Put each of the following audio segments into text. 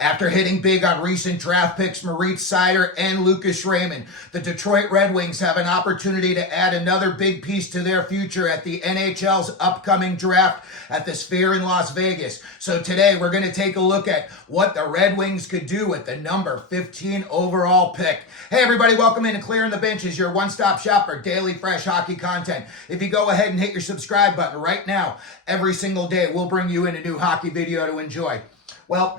After hitting big on recent draft picks Moritz Seider and Lucas Raymond, the Detroit Red Wings have an opportunity to add another big piece to their future at the NHL's upcoming draft at the Sphere in Las Vegas. So today we're going to take a look at what the Red Wings could do with the number 15 overall pick. Hey everybody, welcome in to Clearing the Benches, your one-stop shop for daily fresh hockey content. If you go ahead and hit your subscribe button right now, every single day we'll bring you in a new hockey video to enjoy. Well,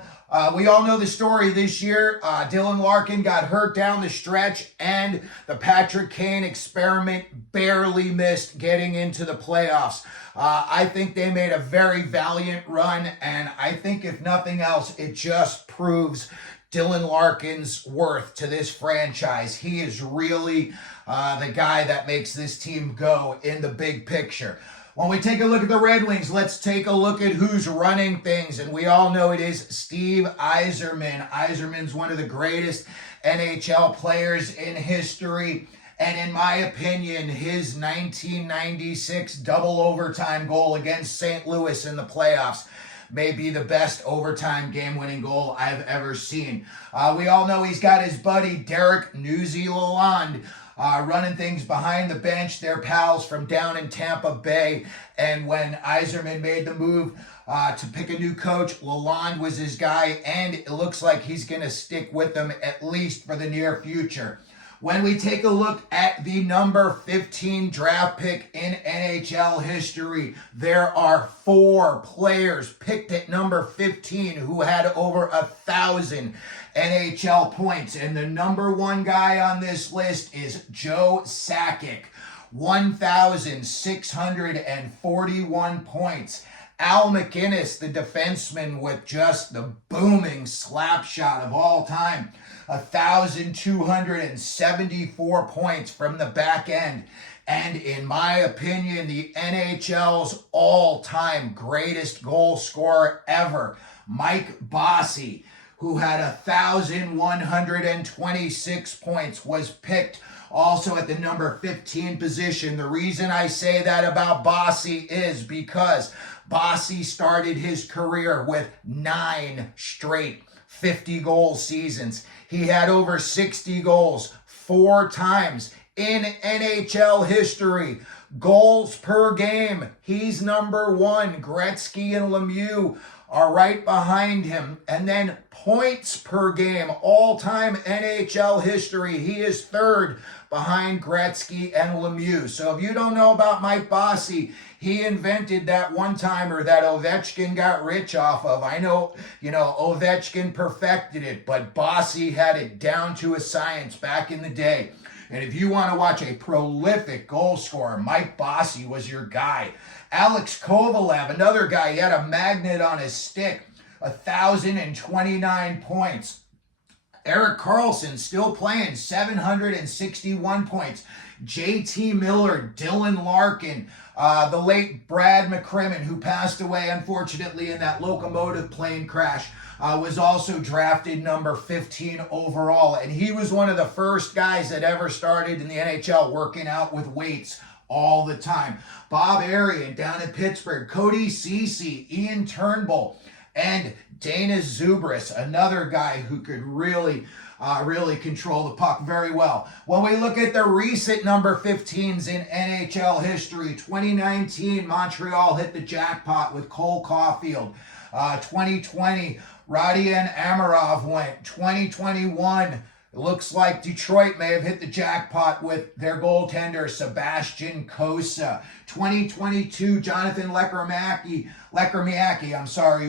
we all know the story this year. Dylan Larkin got hurt down the stretch, and the Patrick Kane experiment barely missed getting into the playoffs. I think they made a very valiant run, and I think if nothing else, it just proves Dylan Larkin's worth to this franchise. He is really the guy that makes this team go in the big picture. When we take a look at the Red Wings, let's take a look at who's running things. And we all know it is Steve Yzerman. Yzerman's one of the greatest NHL players in history. And in my opinion, his 1996 double overtime goal against St. Louis in the playoffs may be the best overtime game-winning goal I've ever seen. We all know he's got his buddy Derek Newsy Lalonde running things behind the bench. They're pals from down in Tampa Bay. And when Yzerman made the move to pick a new coach, Lalonde was his guy, and it looks like he's going to stick with them at least for the near future. When we take a look at the number 15 draft pick in NHL history, there are 4 players picked at number 15 who had over 1,000 NHL points. And the number 1 guy on this list is Joe Sakic, 1,641 points. Al MacInnis, the defenseman with just the booming slap shot of all time, 1,274 points from the back end. And in my opinion, the NHL's all-time greatest goal scorer ever, Mike Bossy, who had 1,126 points, was picked also at the number 15 position. The reason I say that about Bossy is because Bossy started his career with 9 straight 50-goal seasons. He had over 60 goals 4 times in NHL history. Goals per game, he's number 1. Gretzky and Lemieux are right behind him. And then points per game, all-time NHL history, he is 3rd behind Gretzky and Lemieux. So if you don't know about Mike Bossy, he invented that one-timer that Ovechkin got rich off of. I know, Ovechkin perfected it, but Bossy had it down to a science back in the day. And if you want to watch a prolific goal scorer, Mike Bossy was your guy. Alex Kovalev, another guy, he had a magnet on his stick, 1,029 points. Erik Karlsson, still playing, 761 points. JT Miller, Dylan Larkin, the late Brad McCrimmon, who passed away, unfortunately, in that locomotive plane crash, was also drafted number 15 overall. And he was one of the first guys that ever started in the NHL working out with weights all the time. Bob Arian down in Pittsburgh, Cody Ceci, Ian Turnbull, and Dana Zubris, another guy who could really control the puck very well. When we look at the recent number 15s in NHL history, 2019, Montreal hit the jackpot with Cole Caulfield. 2020, Rodion Amirov went. 2021, it looks like Detroit may have hit the jackpot with their goaltender, Sebastian Cossa. 2022, Jonathan Lekramiaki,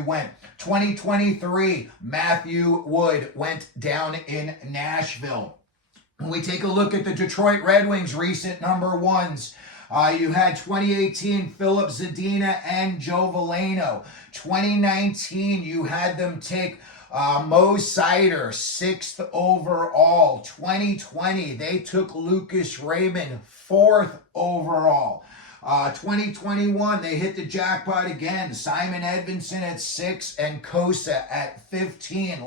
went. 2023, Matthew Wood went down in Nashville. When we take a look at the Detroit Red Wings' recent number 1s, you had 2018, Philip Zadina and Joe Veleno. 2019, you had them take Mo Seider, 6th overall. 2020, they took Lucas Raymond, 4th overall. 2021, they hit the jackpot again. Simon Edvinsson at 6 and Cossa at 15.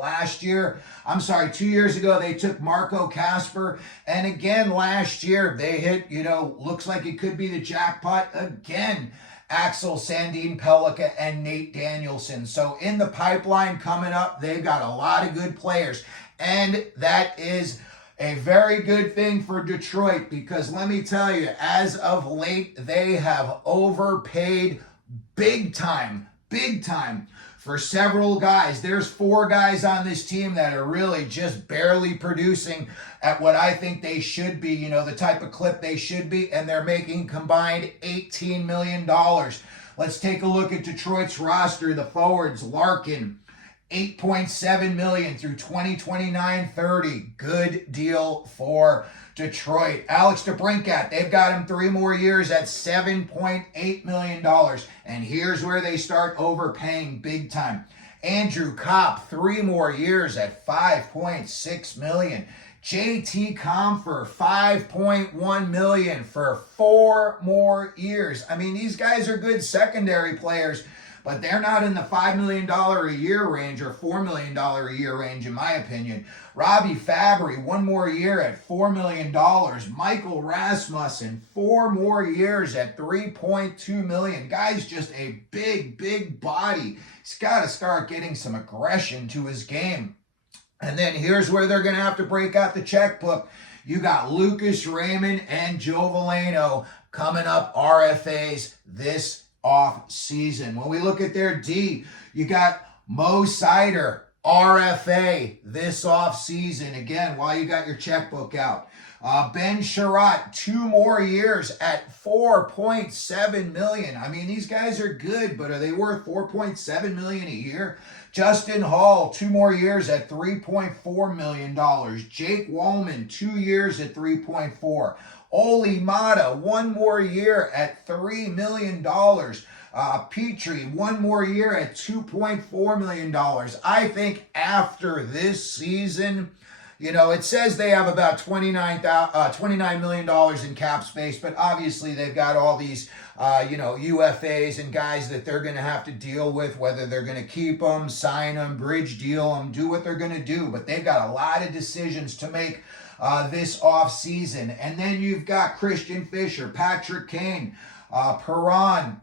2 years ago, they took Marco Kasper. And again, last year, they hit, looks like it could be the jackpot again Axel Sandin Pellikka, and Nate Danielson. So in the pipeline coming up, they've got a lot of good players. And that is a very good thing for Detroit, because let me tell you, as of late, they have overpaid big time for several guys. There's 4 guys on this team that are really just barely producing at what I think they should be, you know, the type of clip they should be, and they're making combined $18 million. Let's take a look at Detroit's roster. The forwards, Larkin, $8.7 million through 2029-30. Good deal for Detroit. Alex DeBrincat, they've got him 3 more years at $7.8 million. And here's where they start overpaying big time. Andrew Kopp, 3 more years at $5.6 million. JT Compher, $5.1 million for 4 more years. I mean, these guys are good secondary players, but they're not in the $5 million a year range or $4 million a year range, in my opinion. Robbie Fabry, 1 more year at $4 million. Michael Rasmussen, 4 more years at $3.2 million. Guy's just a big body. He's got to start getting some aggression to his game. And then here's where they're going to have to break out the checkbook. You got Lucas Raymond and Joe Veleno coming up RFAs this off season. When we look at their D, you got Mo Sider, RFA this off season. Again, while you got your checkbook out. Ben Sherratt, 2 more years at $4.7 million. I mean, these guys are good, but are they worth $4.7 million a year? Justin Hall, 2 more years at $3.4 million. Jake Wallman, 2 years at $3.4. Oli Mata, 1 more year at $3 million. Petrie, 1 more year at $2.4 million. I think after this season, you know, it says they have about $29 million in cap space, but obviously they've got all these, UFAs and guys that they're going to have to deal with, whether they're going to keep them, sign them, bridge deal them, do what they're going to do. But they've got a lot of decisions to make this offseason. And then you've got Christian Fisher, Patrick Kane, Perron,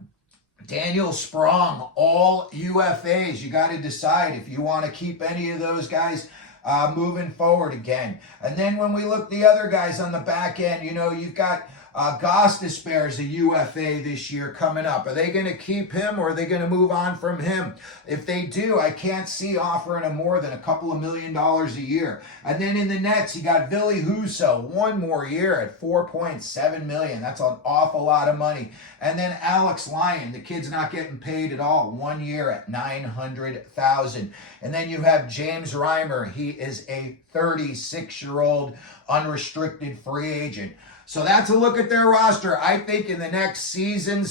Daniel Sprong, all UFAs. You got to decide if you want to keep any of those guys moving forward again. And then when we look the other guys on the back end, you know, you've got Gostisbehere's a UFA this year coming up. Are they going to keep him, or are they going to move on from him? If they do, I can't see offering him more than a couple of $1 million a year. And then in the Nets, you got Billy Husso, 1 more year at $4.7 million. That's an awful lot of money. And then Alex Lyon, the kid's not getting paid at all, 1 year at $900,000. And then you have James Reimer. He is a 36-year-old unrestricted free agent. So that's a look at their roster. I think in the next season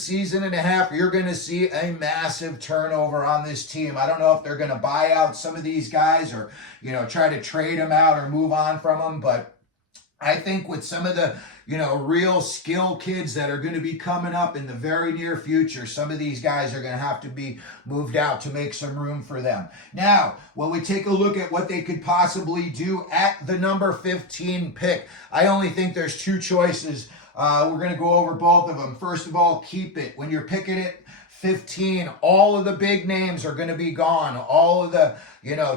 and a half, you're going to see a massive turnover on this team. I don't know if they're going to buy out some of these guys or, you know, try to trade them out or move on from them. But I think with some of the, real skill kids that are going to be coming up in the very near future, some of these guys are going to have to be moved out to make some room for them. Now, when we take a look at what they could possibly do at the number 15 pick, I only think there's 2 choices. We're going to go over both of them. First of all, keep it. When you're picking it 15, all of the big names are going to be gone. All of the,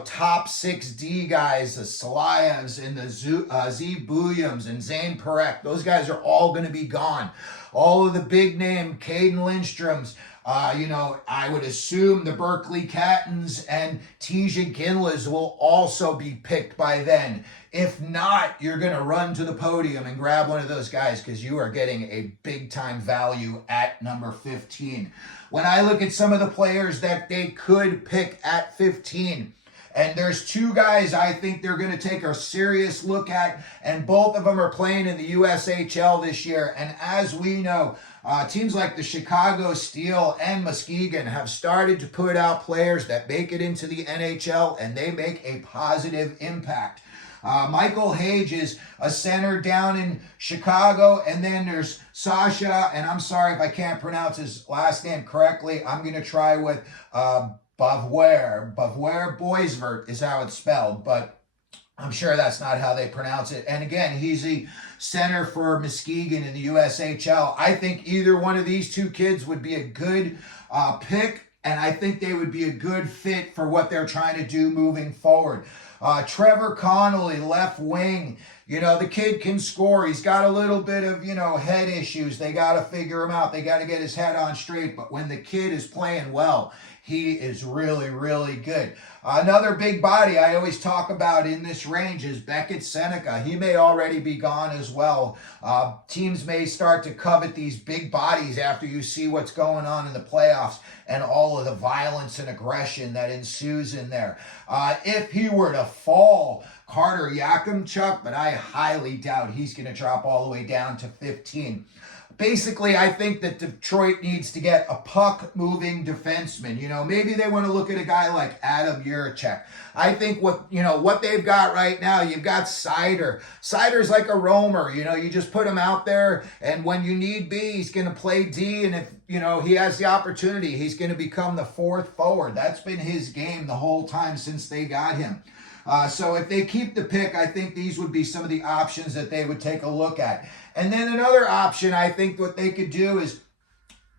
top 6D guys, the Salayevs and the Z Booyams and Zane Perek, those guys are all going to be gone. All of the big name Caden Lindstrom's, I would assume the Berkeley Cattons and Tija Ginlas will also be picked by then. If not, you're going to run to the podium and grab one of those guys because you are getting a big-time value at number 15. When I look at some of the players that they could pick at 15, and there's 2 guys I think they're going to take a serious look at, and both of them are playing in the USHL this year. And as we know, teams like the Chicago Steel and Muskegon have started to put out players that make it into the NHL, and they make a positive impact. Michael Hage is a center down in Chicago, and then there's Sasha, and I'm sorry if I can't pronounce his last name correctly. I'm going to try with Bavouer. Boisvert is how it's spelled, but I'm sure that's not how they pronounce it. And again, he's the center for Muskegon in the USHL. I think either one of these two kids would be a good pick, and I think they would be a good fit for what they're trying to do moving forward. Trevor Connolly, left wing. You know, the kid can score. He's got a little bit of, head issues. They got to figure him out. They got to get his head on straight. But when the kid is playing well, he is really, really good. Another big body I always talk about in this range is Beckett Seneca. He may already be gone as well. Teams may start to covet these big bodies after you see what's going on in the playoffs and all of the violence and aggression that ensues in there. If he were to fall, Carter Yakimchuk, but I highly doubt he's going to drop all the way down to 15. Basically, I think that Detroit needs to get a puck-moving defenseman. Maybe they want to look at a guy like Adam Juracek. I think what they've got right now, you've got Seider. Seider's like a roamer. You just put him out there, and when you need be, he's going to play D, and if he has the opportunity, he's going to become the fourth forward. That's been his game the whole time since they got him. So if they keep the pick, I think these would be some of the options that they would take a look at. And then another option, I think what they could do is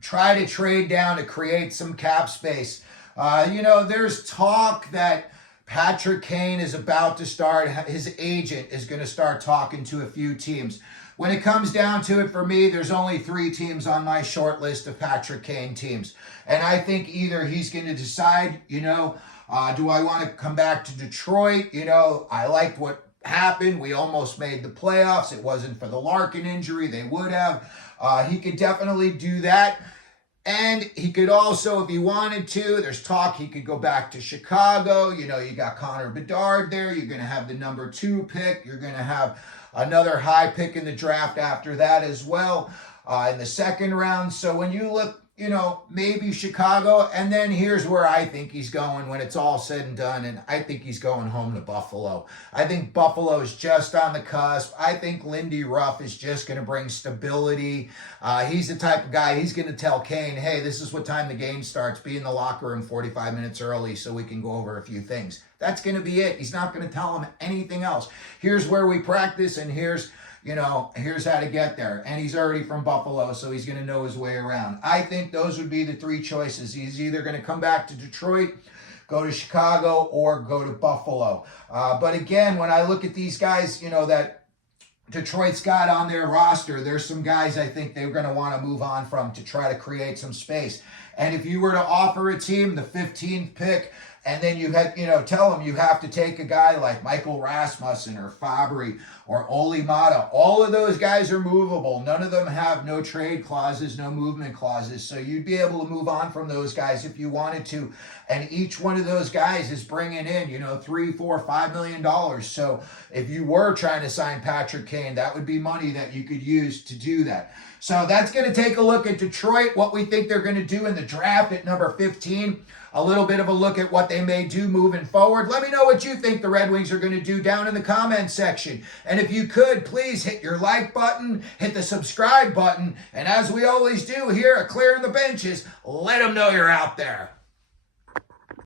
try to trade down to create some cap space. There's talk that Patrick Kane is about to start, his agent is going to start talking to a few teams. When it comes down to it, for me, there's only 3 teams on my short list of Patrick Kane teams. And I think either he's going to decide, do I want to come back to Detroit? I liked what happened. We almost made the playoffs. It wasn't for the Larkin injury. They would have. He could definitely do that. And he could also, if he wanted to, there's talk he could go back to Chicago. You got Connor Bedard there. You're going to have the number 2 pick. You're going to have another high pick in the draft after that as well in the second round. So when you look, maybe Chicago, and then here's where I think he's going when it's all said and done, and I think he's going home to Buffalo. I think Buffalo is just on the cusp. I think Lindy Ruff is just going to bring stability. He's the type of guy, he's going to tell Kane, hey, this is what time the game starts. Be in the locker room 45 minutes early so we can go over a few things. That's going to be it. He's not going to tell him anything else. Here's where we practice, and here's how to get there. And he's already from Buffalo, so he's going to know his way around. I think those would be the 3 choices. He's either going to come back to Detroit, go to Chicago, or go to Buffalo. But again, when I look at these guys, that Detroit's got on their roster, there's some guys I think they're going to want to move on from to try to create some space. And if you were to offer a team the 15th pick, and then you had, tell them you have to take a guy like Michael Rasmussen or Fabry or Oli Mata. All of those guys are movable. None of them have no trade clauses, no movement clauses. So you'd be able to move on from those guys if you wanted to. And each one of those guys is bringing in, $3, $4, $5 million. So if you were trying to sign Patrick Kane, that would be money that you could use to do that. So that's going to take a look at Detroit, what we think they're going to do in the draft at number 15. A little bit of a look at what they may do moving forward. Let me know what you think the Red Wings are going to do down in the comments section. And if you could, please hit your like button, hit the subscribe button, and as we always do here at Clearing the Benches, let them know you're out there.